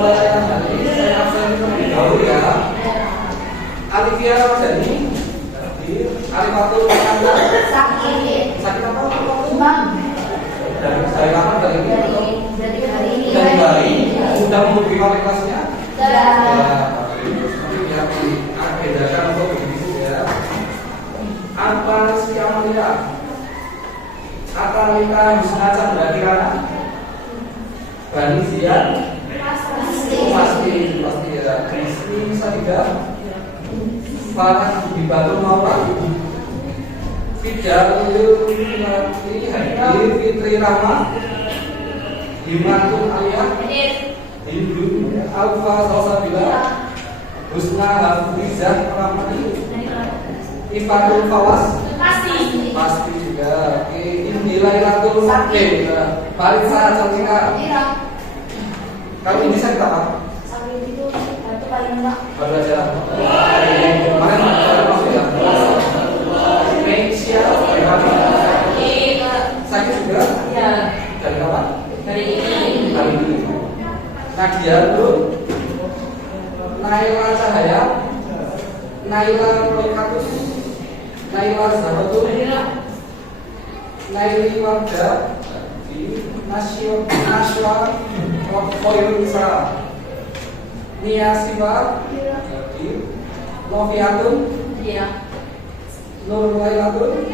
mulai layanan hari saya absen terlebih dahulu ya. Alivia Ramadhani, Alifatul Kananda. Sakit apa? Dari kapan? Dari hari ini. Sudah mengikuti wali kelasnya? Sudah. Bedakan untuk begitu ya. Apa si Amalia? Atalika Husna Chandra Kirana? Bani Zian? Pasti ya. Kristi Sadida? Farah Bibatul Maula? Fijalul Hadir Fitri Rahma? Himatul Aliyah? Hindu Alfa Salsabila? Husna Hafizah Rahmani? Ifatul Fawas? Pasti juga. Oke, ini Lailatul Fakir. Parisa Cantika. Kalau ini sakit apa? Sakit itu paling enak. Baru aja. Kemarin masuk ya. Mesia. Sakit juga? Ya. Dari kapan? Dari ini. Hari ini. Nadia tuh. Naila Cahaya. Naila Rokatus. Naila Zabatul. Naili Warda. Naswa Koyul Isra. Nia Siwa. Noviatun. Nur Lailatun.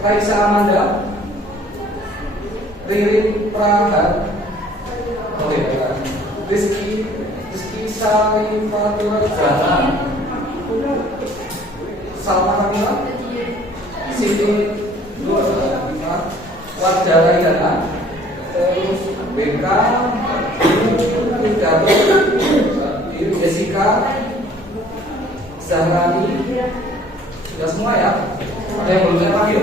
Raisa Amanda. Ririn Prahat. Rizky Salifatul Zahra. Salma Kamila. Siti Nur Wardah Lailana. Terus BK Jessica Zahrani. Sudah semua ya? Ada yang belum saya panggil?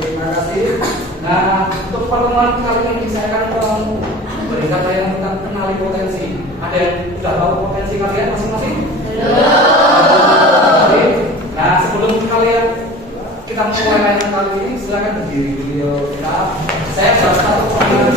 Terima kasih. Nah, untuk pertemuan kali ini saya akan memberikan layanan tentang kenali potensi. Ada yang sudah tahu potensi kalian masing-masing? Belum. Nah, sebelum kalian kita mulai layanan kali ini, silakan berdiri dulu. Saya baca satu pertanyaan.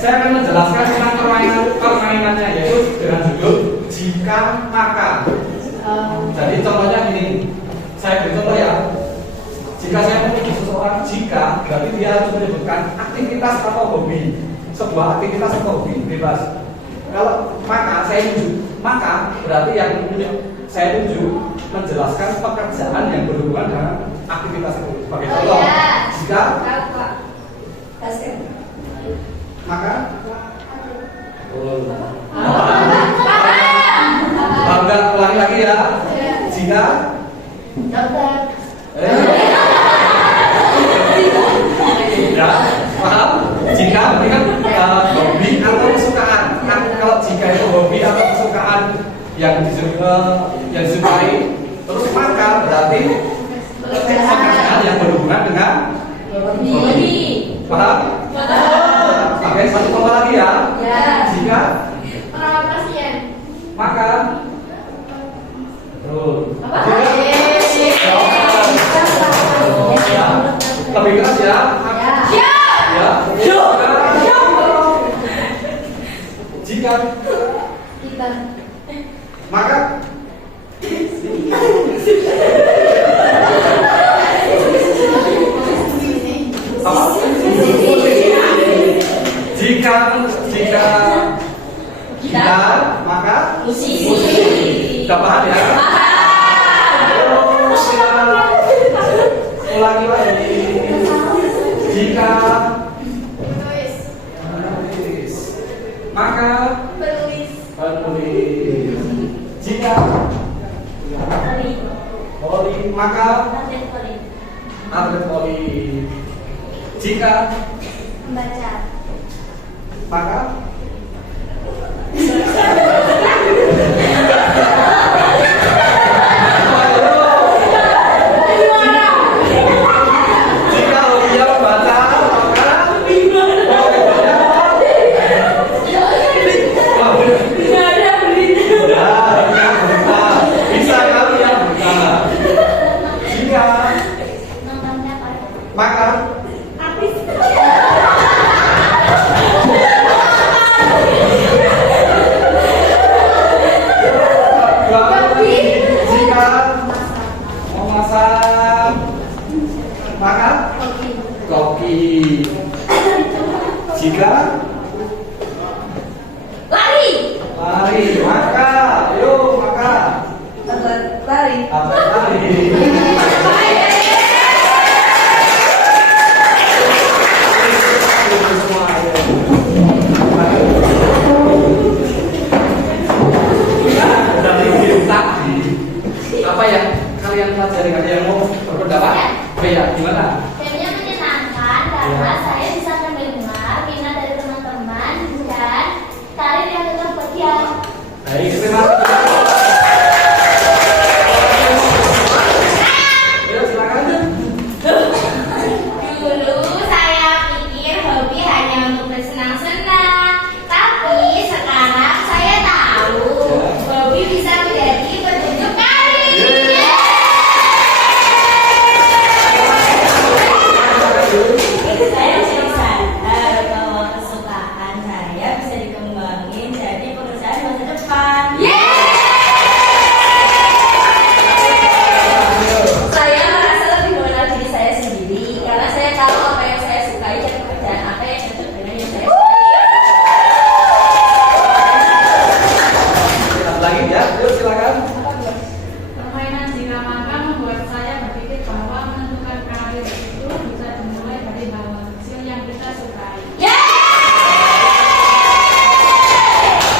Saya akan menjelaskan tentang permainannya, yaitu dengan judul jika maka. Jadi contohnya gini, saya beri contoh ya. Jika saya memuji seseorang, jika berarti dia harus menyebutkan aktivitas atau hobi, sebuah aktivitas atau hobi bebas. Kalau maka saya tunjuk, maka berarti yang saya tunjuk menjelaskan pekerjaan yang berhubungan dengan aktivitas itu. Sebagai contoh, jika maka enggak, ulangi lagi ya. Jika ya, paham? Jika berarti kan hobi atau kesukaan. Kalau jika itu hobi atau kesukaan yang disukai, terus maka berarti pekerjaan yang berhubungan dengan hobi. Paham? Pakai satu contoh lagi ya. Jika Perawat pasien. maka terus lebih keras ya. Jika Kita maka jika kita maka musisi. Sudah paham ya? Terus ulangi lagi. Jika menulis maka penulis. Jika voli maka atlet voli. Jika membaca maka jika hobinya membaca maka Jika Lari. lari, maka, yuk maka. Lari. Apa lari? Semua ayo. Nah, dari game tadi, apa yang kalian pelajari? Ada yang mau berpendapat? Ya, gimana? Gamenya menyenangkan karena saya bisa mendengar minat dari teman-teman dan karir yang tetap buat dia. Baik, terima kasih. Ya, silakan. Dulu saya pikir hobi hanya untuk bersenang-senang, tapi sekarang saya tahu hobi bisa menjadi petunjuk karir. Saya bisa sadar bahwa kesukaan saya bisa dikembangin jadi pekerjaan masa depan. Saya merasa lebih mengenal diri saya sendiri karena saya tahu apa yang saya sukai dan pekerjaan apa yang cocok dengan yang saya sukai. Lagi ya, yuk silakan. Permainan jika makan membuat saya berpikir bahwa menentukan karir itu bisa dimulai dari hal kecil yang kita sukai.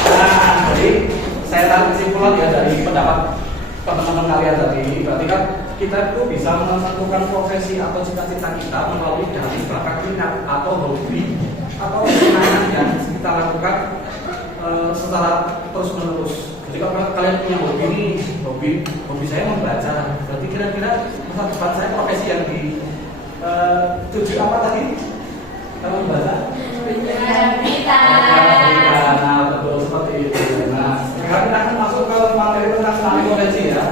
Nah, jadi saya tarik kesimpulan ya dari pendapat teman-teman kalian tadi. Berarti kan kita itu bisa menentukan profesi atau cita-cita kita melalui dari bakat minat atau hobi atau kesenangan yang kita lakukan secara terus-menerus. Jadi kalau kalian punya hobi ini, hobi saya membaca. Berarti kira-kira masa depan saya profesi yang di tuju apa tadi? Kalau membaca? Nah, betul seperti itu. Nah, sekarang kita akan masuk ke materi tentang tsunami potensi ya.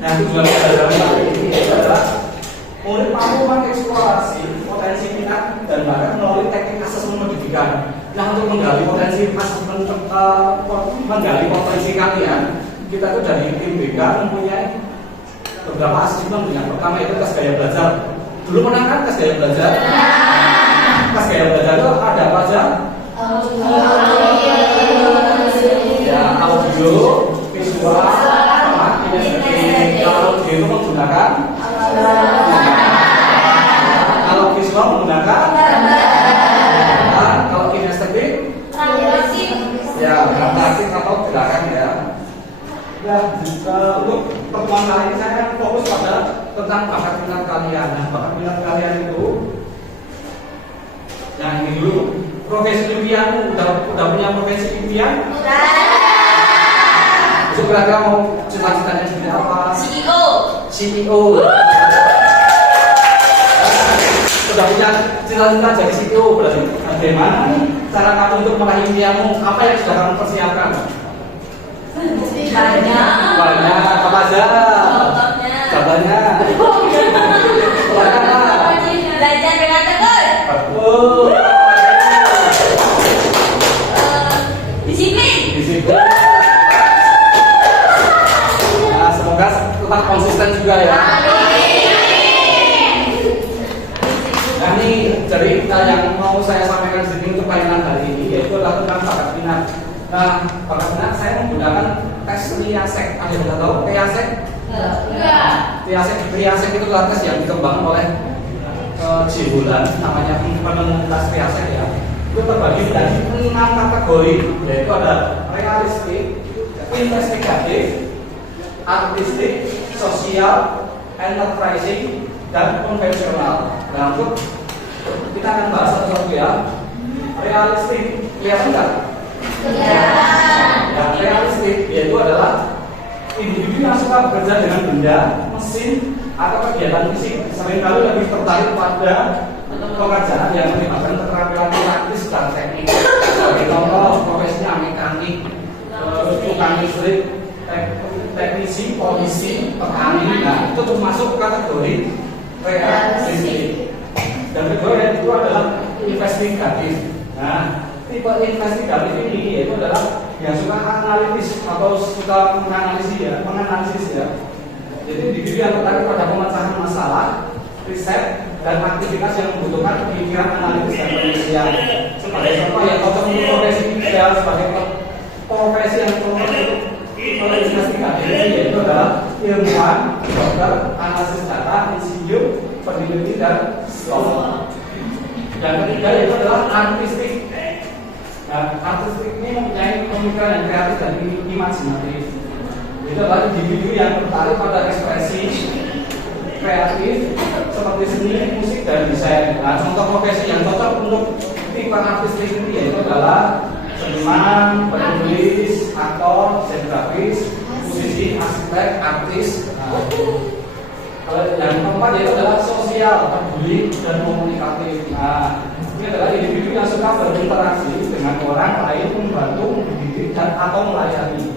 Nah, tujuan pelajaran kali ini adalah murid mampu mengeksplorasi potensi minat dan bakat melalui teknik asesmen pendidikan. Nah, untuk menggali potensi potensi kalian, kita tuh dari tim BK mempunyai beberapa asesmen. Yang pertama itu tes gaya belajar. Dulu pernah kan tes gaya belajar? Tes gaya belajar itu ada apa aja? Ya, audio, visual, sama kinestetik. Kalau audio itu menggunakan, kalau visual menggunakan, kalau kinestetik, ya grafik atau gerakan ya. Nah, untuk pertemuan kali ini saya fokus pada tentang bakat minat kalian. Nah, bakat minat kalian itu, nah ini dulu. Profesi impian, udah punya profesi impian? Itu kira-kira mau cita-citanya seperti apa? CEO. Sudah punya cita-cita jadi CEO berarti. Bagaimana nih cara kamu untuk meraih impianmu? Apa yang sudah kamu persiapkan? Banyak. Apa aja? Contohnya. Belajar dengan tekun. Betul. Disiplin. Nah, semoga tetap konsisten juga ya. Nah, ini cerita yang mau saya sampaikan di sini untuk pelayanan hari ini yaitu adalah tentang bakat minat. Nah, bakat minat saya menggunakan tes Riasek. Ada yang tahu Riasek? Riasek itu adalah tes yang dikembangkan oleh Cibulan, namanya penemu tes Riasek ya. Itu terbagi menjadi 6 kategori, yaitu ada realistik, investigatif, artistik, sosial, enterprising, dan konvensional. Nah, untuk kita akan bahas satu-satu ya. Realistik, kelihatan nggak? Yang realistik yaitu adalah individu yang suka bekerja dengan benda, mesin, atau kegiatan fisik. Seringkali lebih tertarik pada pekerjaan yang melibatkan keterampilan praktis dan teknik. Sebagai contoh, profesinya mekanik, tukang listrik, teknisi, polisi, petani. Nah, itu termasuk kategori realistik. Dan kedua yang kedua adalah investigatif. Nah, tipe investigatif ini yaitu adalah yang suka analitis atau suka menganalisis ya. Jadi individu yang tertarik pada pemecahan masalah, riset, dan aktivitas yang membutuhkan pemikiran analitis dan penelitian. Sebagai contoh yang cocok untuk profesi saya sebagai profesi yang cocok untuk investigasi yaitu adalah ilmuwan, dokter, analisis data, insinyur, peneliti dan psikolog. Yang ketiga yaitu adalah artistik. Nah, artistik ini mempunyai pemikiran yang kreatif dan imajinatif. Itu adalah individu yang tertarik pada ekspresi kreatif seperti seni, musik, dan desain. Nah, contoh profesi yang cocok untuk tipe artistik ini yaitu adalah seniman, penulis, aktor, desain grafis, musisi, arsitek, artis. Nah, kalau yang keempat yaitu adalah sosial, peduli, dan komunikatif. Nah, ini adalah individu yang suka berinteraksi dengan orang lain, membantu, mendidik, dan atau melayani.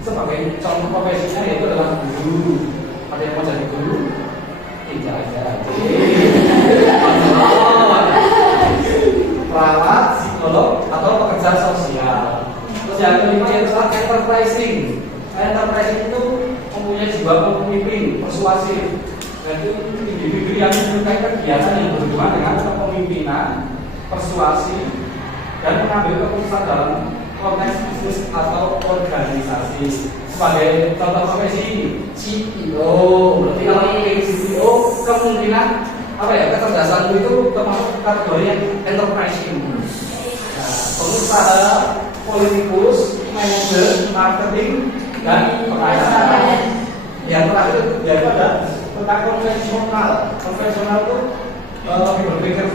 Sebagai contoh profesinya yaitu adalah guru. Ada yang mau jadi guru? Tidak aja. Perawat, psikolog, atau pekerja sosial. Terus yang kelima yaitu adalah enterprising. Enterprising itu mempunyai jiwa pemimpin, persuasif. Jadi individu yang menyukai kegiatan yang berhubungan dengan kepemimpinan, persuasi, dan mengambil keputusan dalam konteks bisnis atau organisasi. Sebagai contoh profesi CEO, berarti kalau CEO kemungkinan apa ya, kecerdasan itu termasuk kategori yang enterprising. Nah, pengusaha, politikus, manajer, marketing, dan pengacara. Yang terakhir yaitu ada tentang konvensional. Konvensional itu lebih berpikir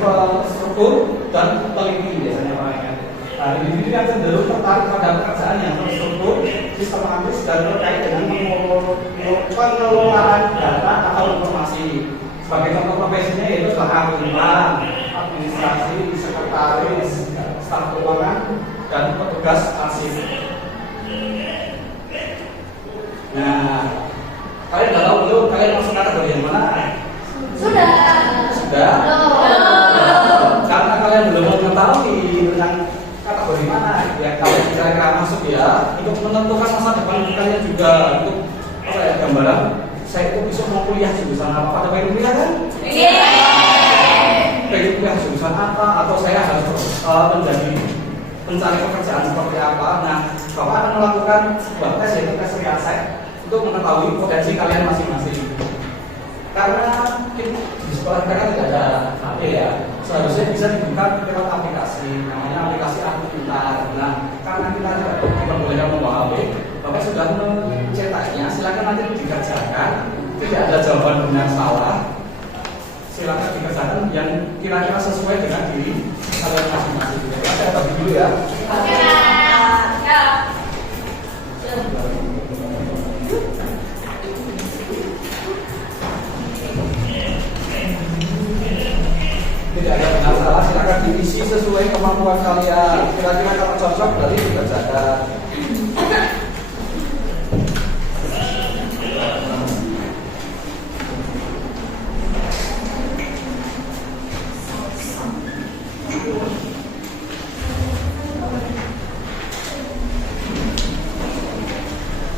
struktur dan teliti biasanya orangnya. Nah, individu yang cenderung tertarik pada pekerjaan yang terstruktur, sistematis, dan terkait dengan pengelolaan data atau informasi. Sebagai contoh profesinya yaitu akuntan, administrasi, sekretaris, staf keuangan, dan petugas arsip. Nah, kalian udah tahu belum kalian masuk kategori yang mana? Sudah. Sudah? Karena kalian belum mengetahui tentang kategori mana yang kalian kira-kira masuk ya, untuk menentukan masa depan kalian juga untuk apa ya, gambaran saya itu bisa mau kuliah jurusan apa, pada pengen kuliah kan? Pengen kuliah jurusan apa, atau saya harus menjadi mencari pekerjaan seperti apa. Nah, Bapak akan melakukan sebuah tes yaitu tes riaset untuk mengetahui potensi kalian masing-masing. Karena di sekolah kita kan tidak ada HP ya, seharusnya bisa dibuka lewat aplikasi, namanya aplikasi Aku Pintar. Nah, karena kita tidak diperbolehkan membawa HP, Bapak sudah mencetaknya, silakan nanti dikerjakan. Tidak ada jawaban benar salah, silakan dikerjakan yang kira-kira sesuai dengan diri kalian masing-masing. Jadi saya bagi dulu ya. Oke, ya. Tidak ada benar salah, silakan diisi sesuai kemampuan kalian. Kira-kira kalau cocok berarti dikerjakan.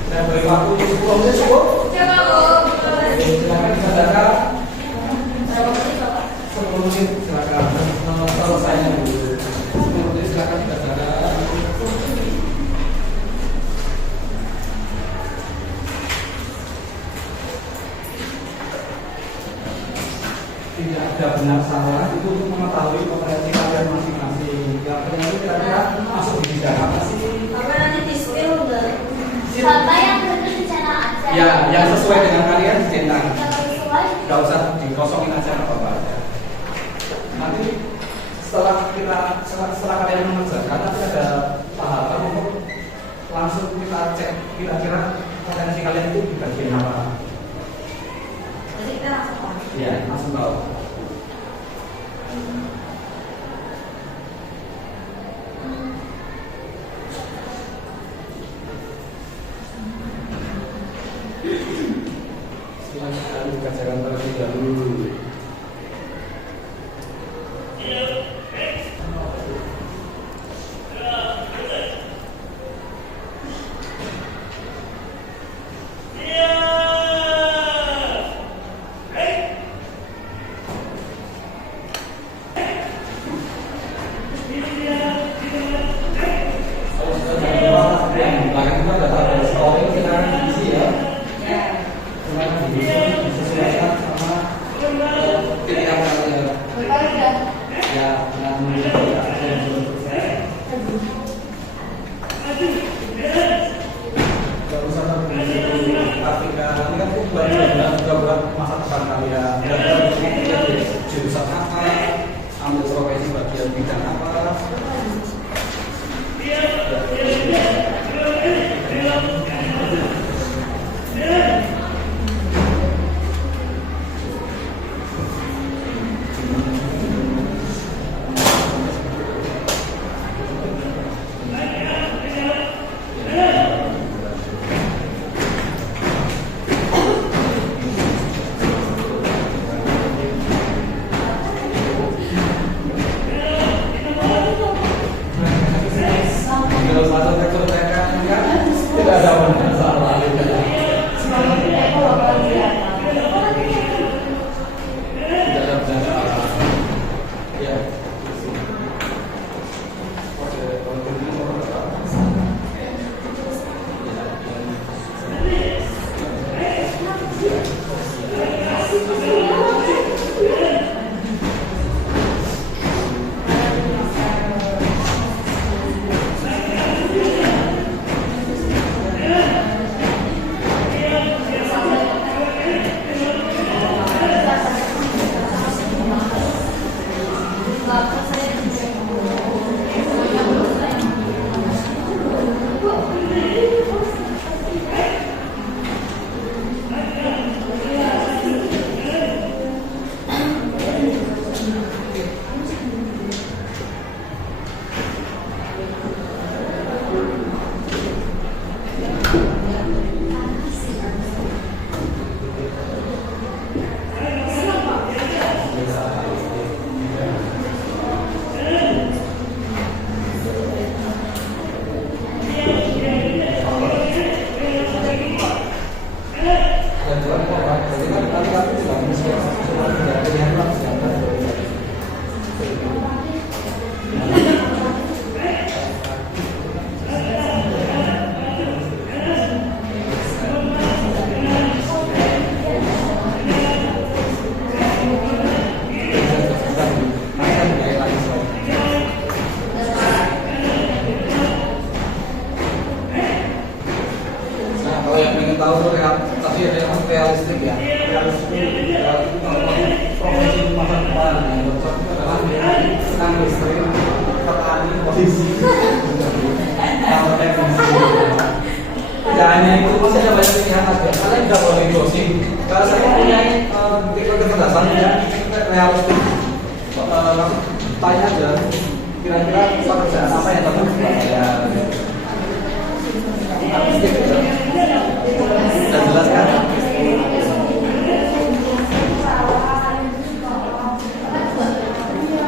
Saya beri waktu 10 menit cukup? Silakan dikerjakan. 10 menit silakan. Selesainya dulu. 10 menit silakan dikerjakan. Tidak ada benar salah, itu untuk mengetahui kompetensi kalian masing-masing. Yang penting kira-kira masuk di bidang apa sih? Apa nanti di spill enggak? Bapak yang betul dicetak aja. Ya, yang sesuai dengan kalian dicetak. Yang sesuai. Gak usah dikosongin aja, nggak apa-apa aja. Nanti setelah kalian mengerjakan, nanti ada tahapan untuk langsung kita cek kira-kira potensi kalian itu di bagian apa. Jadi kita langsung on. Iya, langsung tahu. Silakan dikerjakan terlebih dahulu. Yeah. Bapak saya Dan jualan kok, Pak. Jadi kan kali-kali juga mesti tidak pilihan lah, jangan. Nah, kalau yang ingin tahu tuh tadi ada yang realistik ya, realistik profesi masa depan yang cocok itu adalah tentang listrik, petani, posisi, atau teknisi. Tidak hanya itu, masih ada banyak pilihan aja. Kalian tidak boleh closing. Kalau saya punya tipe kecerdasan ya, realistik. Tanya aja, kira-kira pekerjaan apa yang cocok buat saya? Sudah jelas kan?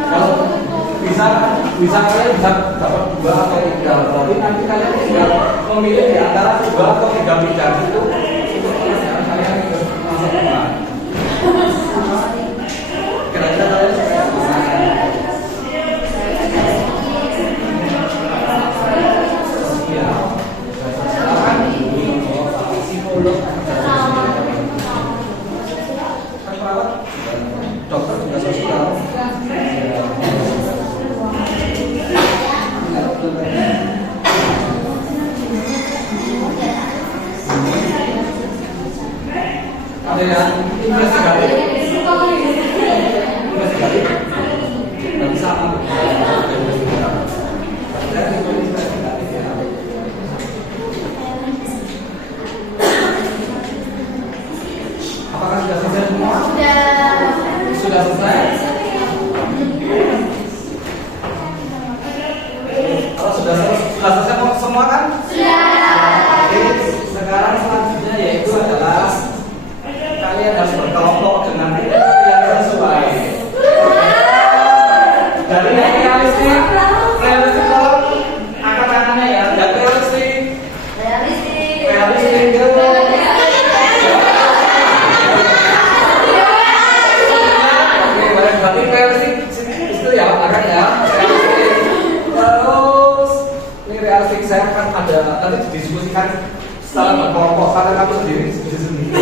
Kalau bisa kalian bisa dapat 2 atau 3, berarti nanti kalian tinggal memilih di antara 2 atau 3 bidang itu untuk pekerjaan kalian ke masa depan. Kira-kira kalian bisa dokter juga sosial. Ada yang investigatif, nggak bisa apa? Apakah sudah selesai semua? Sudah selesai? Kalau sudah selesai semua kan? Oke, sekarang selanjutnya yaitu adalah kalian harus berkelompok dengan yang sesuai. Dari yang realistik tolong angkat tangannya ya. Yang realistik berarti realistik itu ya akan ya realistik. Terus ini realistik saya akan ada nanti didiskusikan secara berkelompok karena kamu sendiri diskusi sendiri.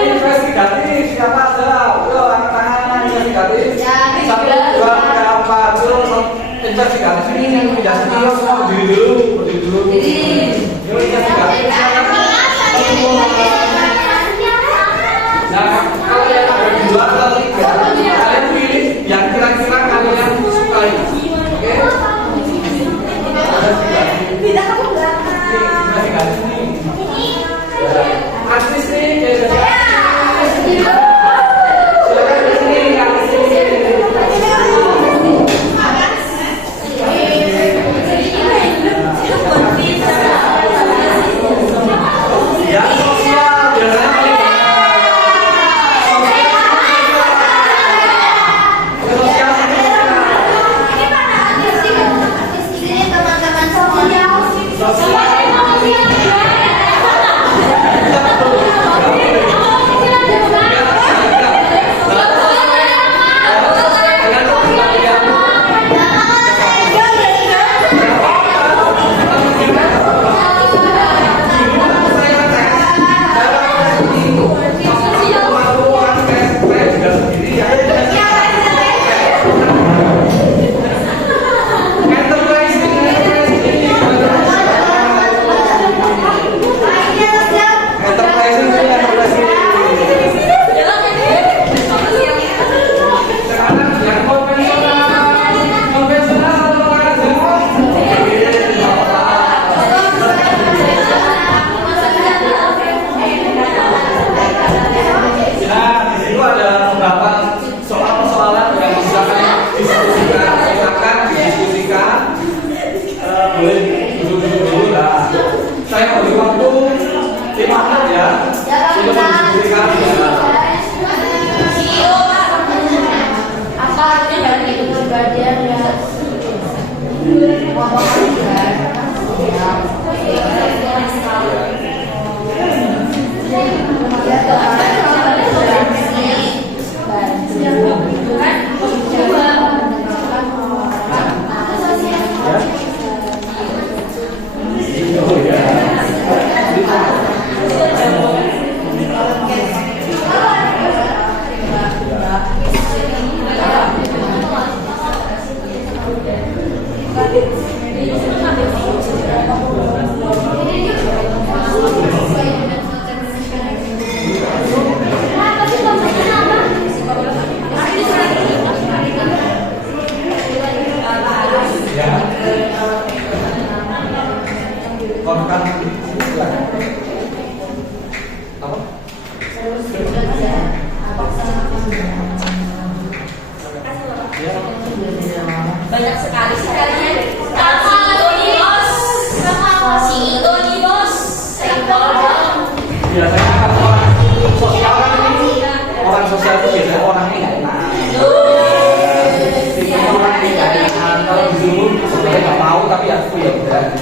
Investigatif siapa aja? Yo angkat tangan investigatif. 1, 2, 3, 4. Terus investigatif ini yang tidak serius semua berdiri dulu. Yo investigatif. Nah, kalau yang ada 2 atau 3, kalian pilih yang kira-kira kalian sukai. Oke? Tidak, kamu belakang. banyak sekali sekalian. Si itu nih bos, senggol dong. Biasanya kan orang sosial kan ini orang sosial itu biasanya orangnya nggak enak. Tipe orang yang nggak enak. Kalau di Zoom sebenarnya nggak mau tapi aku ya udah.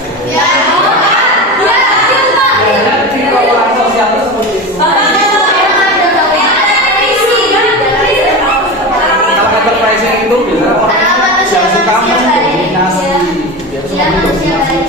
Biasanya tipe orang sosial itu seperti itu. Kalau enterprising itu biasanya orang yang suka mendominasi. Dia suka mendominasi.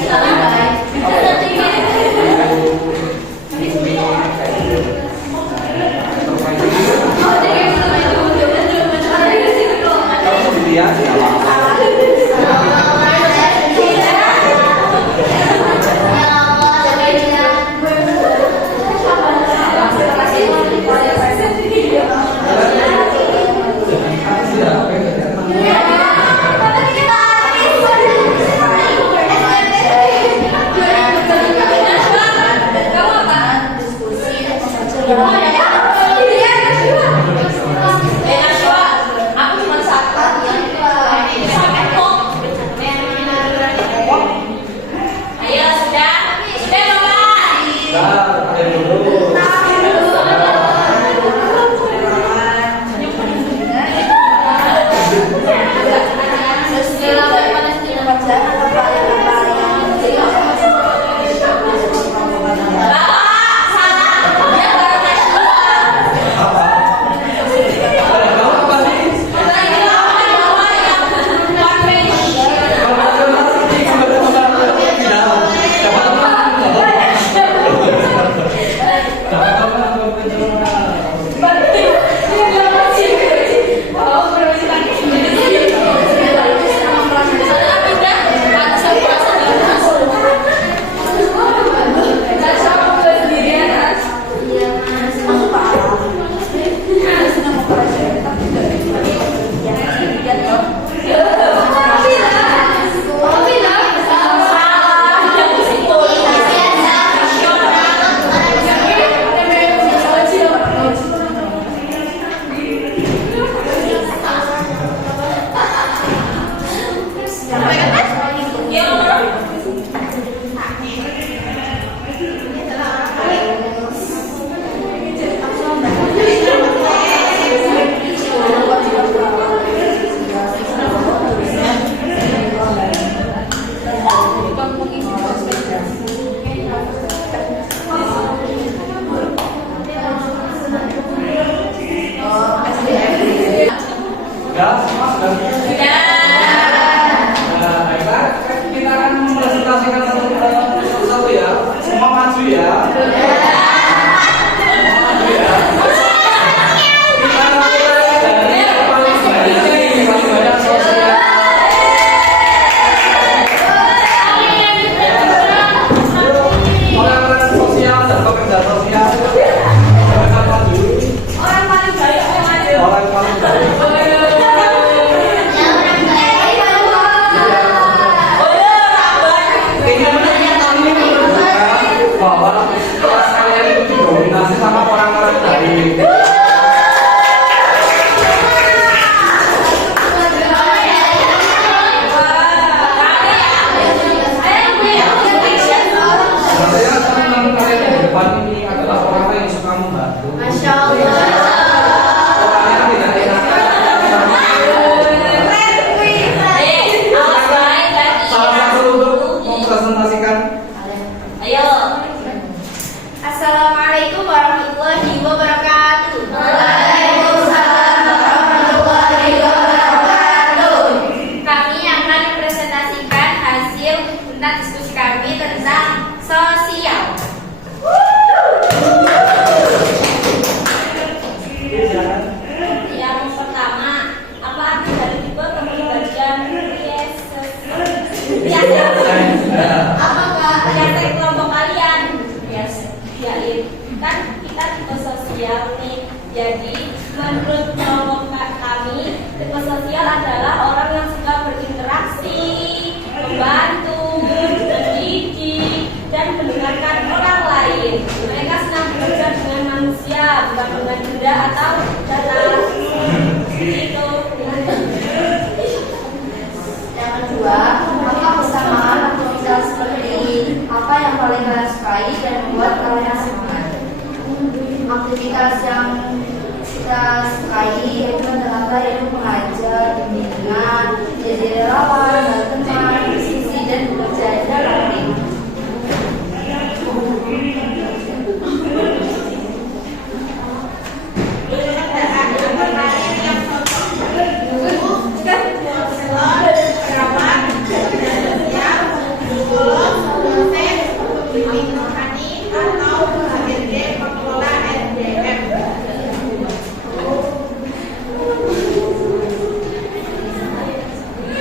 sukai yaitu adalah ilmu mengajar, bimbingan, jadi relawan, teman, sisi dan bekerja dalam tim.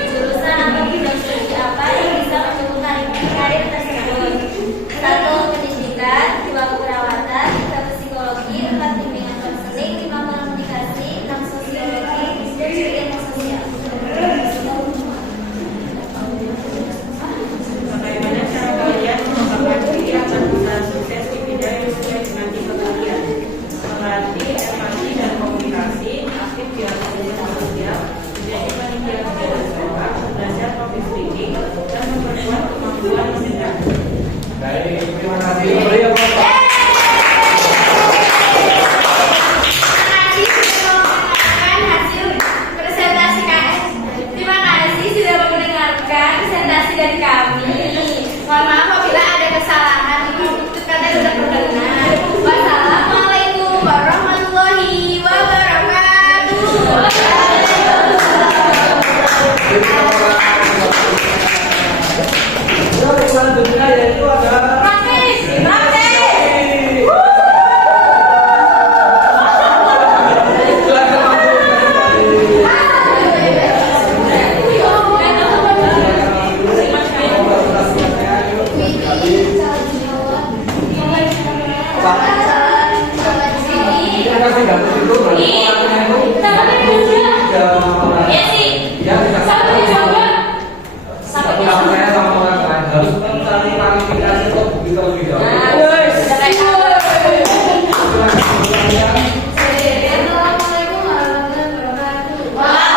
Jurusan atau bidang studi apa yang bisa menyuguhkan karir tersebut? 1. Pendidikan, 2. keperawatan, 3. psikologi, 4. bimbingan konseling, 5. komunikasi, 6. sosiologi, 7. ilmu sosial. Bagaimana cara kalian mengembangkan diri agar bisa sukses di bidang yang sesuai dengan tipe kalian? Melatih empati dan komunikasi, aktif di organisasi sosial, menjadi panitia kegiatan sekolah, belajar public speaking, dan memperkuat kemampuan mencegah. Baik, terima kasih. Beri apa? Hasil presentasi KS. Terima kasih sudah mendengarkan presentasi dari kami. Mohon maaf apabila ada kesalahan. Itu kata sudah terdengar. Wassalamualaikum warahmatullahi wabarakatuh. Selanjutnya yaitu ada Praktis. harus mencari klarifikasi atau bukti terlebih dahulu. Assalamualaikum warahmatullahi wabarakatuh.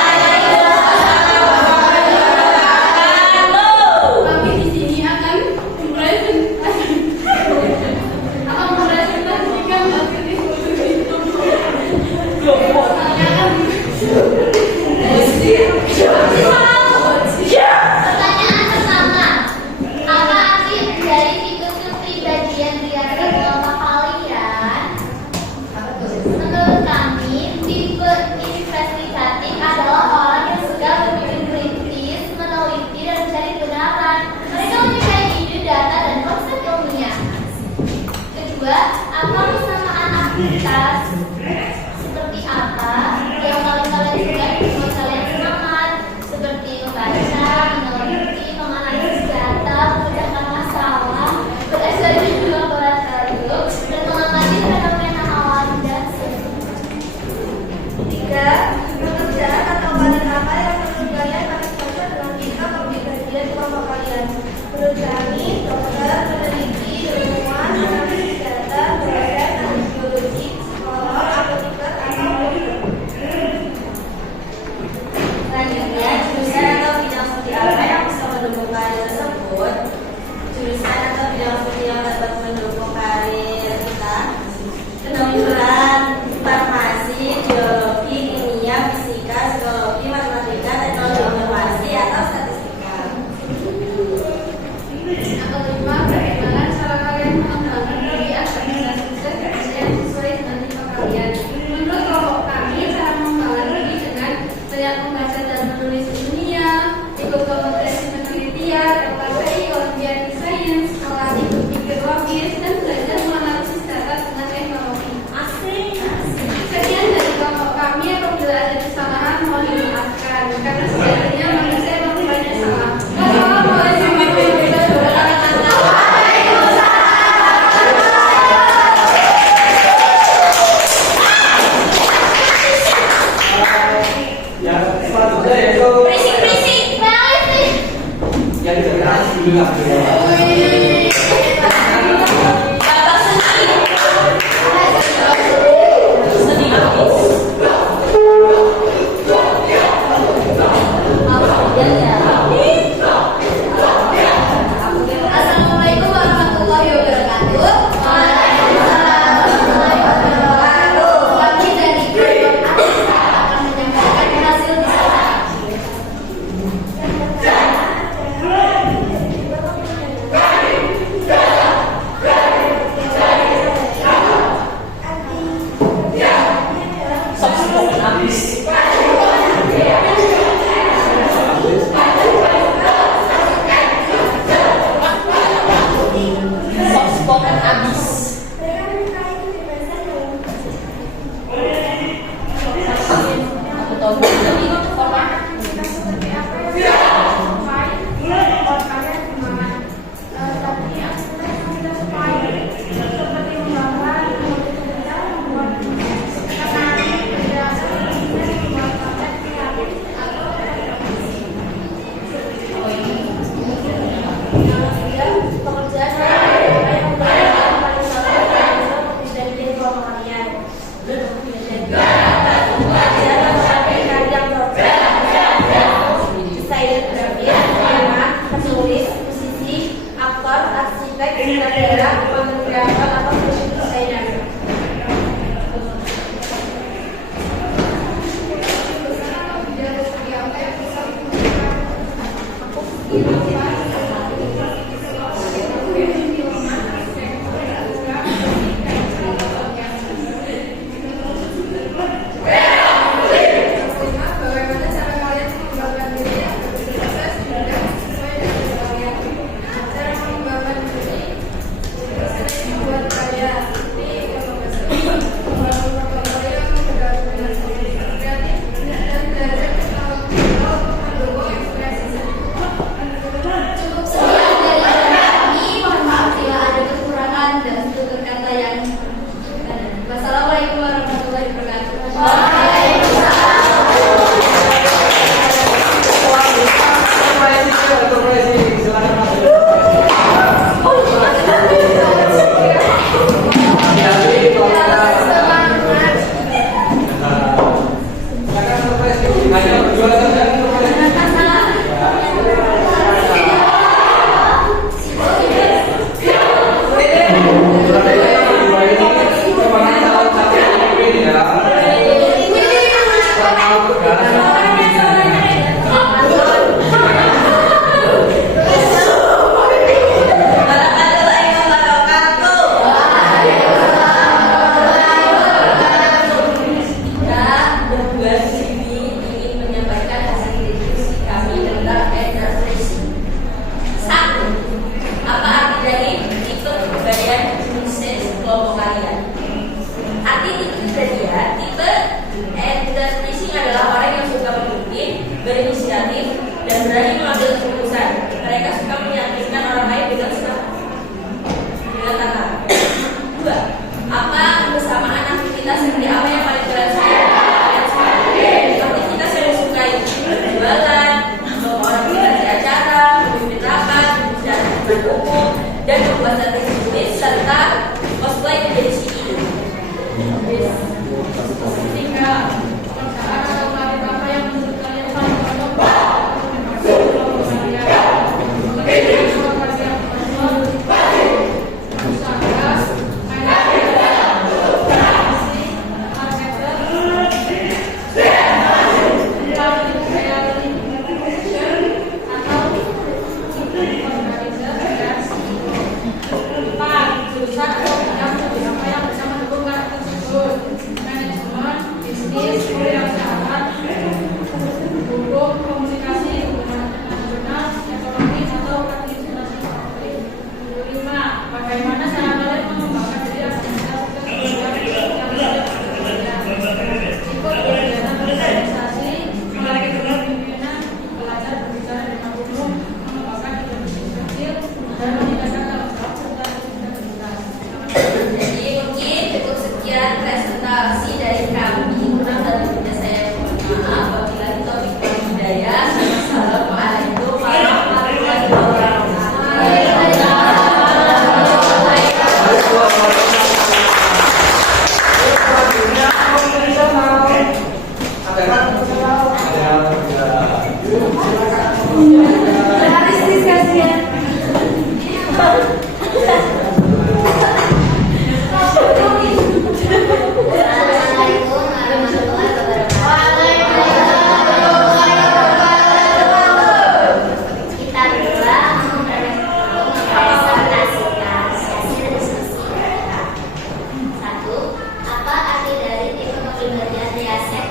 Kami di sini akan mempresentasikan materi khusus itu. Pertanyaan pertama, apa arti dari fitur kepribadian riak agama kalian? Menurut kami, tipe investigatif adalah orang yang suka berpikir kritis, meneliti dan mencari kebenaran. Mereka menyukai ide, data, dan konsep ilmiah. Kedua, apa kesamaan aktivitas? Seperti apa yang paling kalian suka dan membuat kalian semangat? Seperti membaca, meneliti, menganalisis data, memecahkan masalah, bereksperimen di laboratorium, dan mengamati fenomena alam dan seterusnya. 3. Pekerjaan atau badan apa yang menurut kalian paling cocok dengan kita kalau dibagian kelompok kalian? Menurut kami, dokter, peneliti, ilmuwan, analis data, dosen, ahli biologi, psikolog, apoteker, atau dokter. Selanjutnya, jurusan atau bidang studi apa yang bisa mendukung karir tersebut? Jurusan atau bidang studi yang dapat mendukung karir kita: kedokteran, farmasi, biologi, kimia, fisika, psikologi, matematika, teknologi informasi, atau statistika. Yang kelima, bagaimana cara kalian mengembangkan diri agar bisa sukses dan yang sesuai dengan tipe kalian? Menurut kelompok kami, cara mengembangkan diri dengan banyak membaca dan menulis ilmiah, ikut kompetisi penelitian, LKPI, Olimpiade Sains, melatih berpikir logis, dan belajar menganalisis data dengan teknologi. Sekian dari kelompok kami. Apabila ada kesalahan, mohon dimaafkan karena sejatinya manusia memang banyak salah. Wassalamualaikum warahmatullahi wabarakatuh. Yang selanjutnya yaitu Berisik-berisik, balik. yang diceritakan sebelumnya. Bapak sendiri. Assalamualaikum warahmatullahi wabarakatuh. Waalaikumsalam warahmatullahi wabarakatuh. Kami dari kelompok A Soft-spoken abis. Aku tahu tapi format Seperti apa yang supaya kalian semangat. Tapi aku tidak supaya seperti membawa kerja membuat karena kerja membuat kalian kreatif atau pekerjaan yang paling salah dan jadi kalian. Desainer grafis, seniman, penulis, musisi, aktor, arsitek, sutradara, fotografer, atau desainer. Bagaimana cara kalian mengembangkan diri yang berproses dan sesuai dengan kalian? Cara mengembangkan diri sering membuat karya seperti membangun portofolio, mengembangkan kreatif, dan belajar teknologi untuk mendukung ekspresi seni. Cukup sekian dari kami. Mohon maaf bila ada kekurangan dan tutur kata yang Wassalamualaikum warahmatullahi wabarakatuh. berinisiatif, dan berani mengambil keputusan. Mereka suka meyakinkan orang lain dengan kata. 2. Apa kebersamaan aktivitas seperti apa yang paling kalian suka? Aktivitas yang disukai, berjualan, membawa orang tinggal di acara, memimpin rapat, berbicara di umum, dan membuat strategi bisnis serta cosplay menjadi CEO. 3. Pekerjaan atau karir apa yang menurut kalian paling cocok untuk kelompok kalian? Pekerjaan atau karir yang usaha, manajer, marketer, atau organizer dan CEO. 4. Jurusan atau bidang studi apa yang bisa mendukung karir tersebut? Manajemen, bisnis, kewirausahaan, hukum, komunikasi, hubungan internasional, ekonomi, atau administrasi publik. 5. Bagaimana cara kalian mengembangkan diri aktivitas kegiatan yang tidak bekerja? Ikut kegiatan organisasi, melatih kepemimpinan, belajar berbicara dengan umum, mengembangkan ide bisnis kecil, dan meningkatkan tanggung jawab serta integritas. Jadi mungkin cukup sekian presentasi dari kami. Kurang lebihnya saya mohon maaf. Wabillahi taufiq wal hidayah. Assalamualaikum warahmatullahi Assalamualaikum warahmatullahi wabarakatuh. Kita berdua mempresentasikan hasil diskusi kita. 1. Apa arti dari tipe kepribadian Riasek?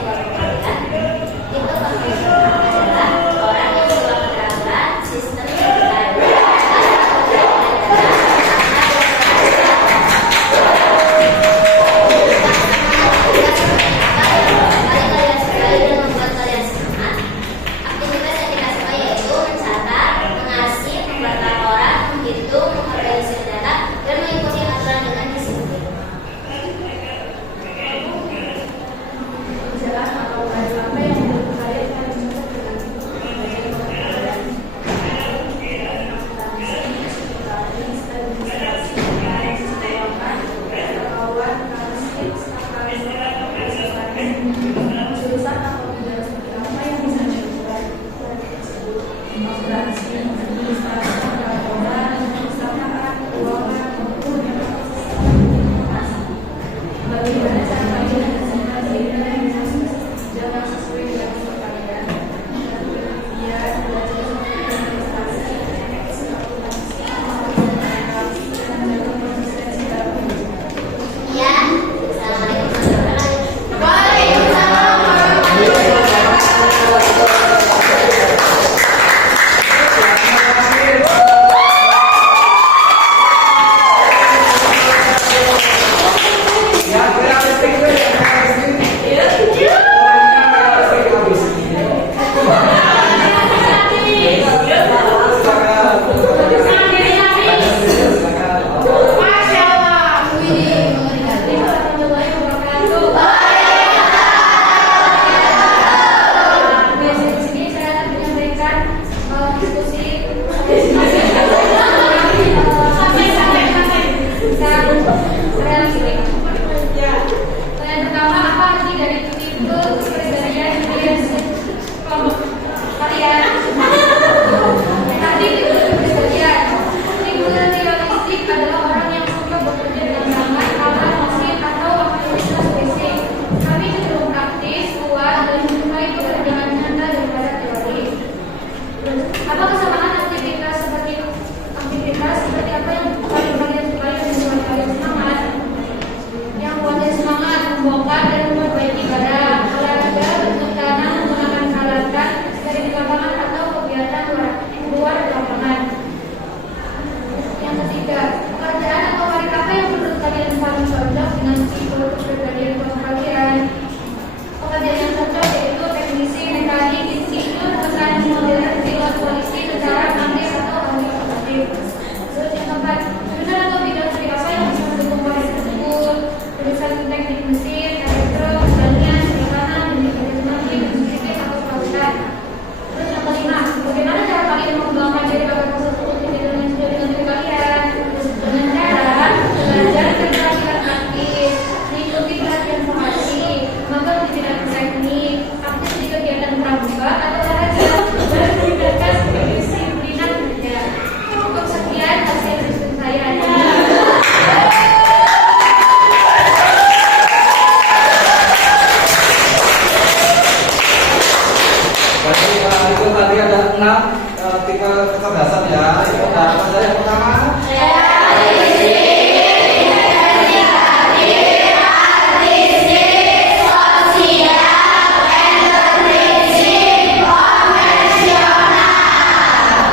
mengenal tipe kecerdasan ya. Itu ada apa saja yang pertama?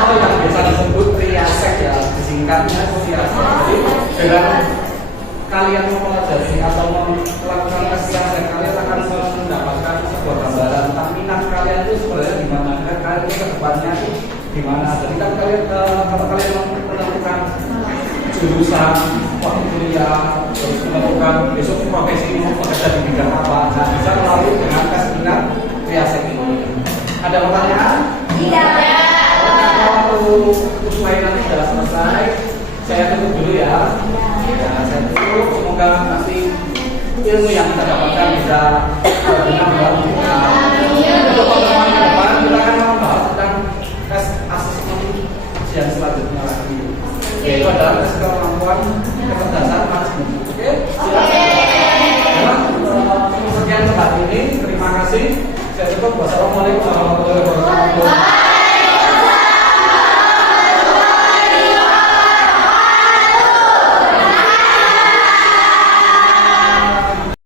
Oh, yang biasa disebut triasek ya, disingkatnya triasek. Jadi dengan kalian mempelajari atau melakukan tes triasek, kalian akan mendapatkan sebuah gambaran tentang minat kalian itu sebenarnya di mana, dan kalian itu kedepannya di mana. Jadi kan kalian kalau kalian menentukan jurusan waktu kuliah, terus menentukan besok profesi mau bekerja di bidang apa, nah bisa melalui dengan tes minat triasek ini. Ada pertanyaan? Tidak. Waktu slide nanti sudah selesai, saya tutup dulu ya. Ya, saya tutup. Semoga nanti ilmu yang kita dapatkan bisa berguna buat kita. Untuk pertemuan ke depan kita akan membahas tentang tes asesmen ujian selanjutnya lagi. Yaitu adalah tes kemampuan kecerdasan manusia. Oke, silakan. Sekian untuk hari ini. Terima kasih. Saya tutup. Wassalamualaikum warahmatullahi wabarakatuh.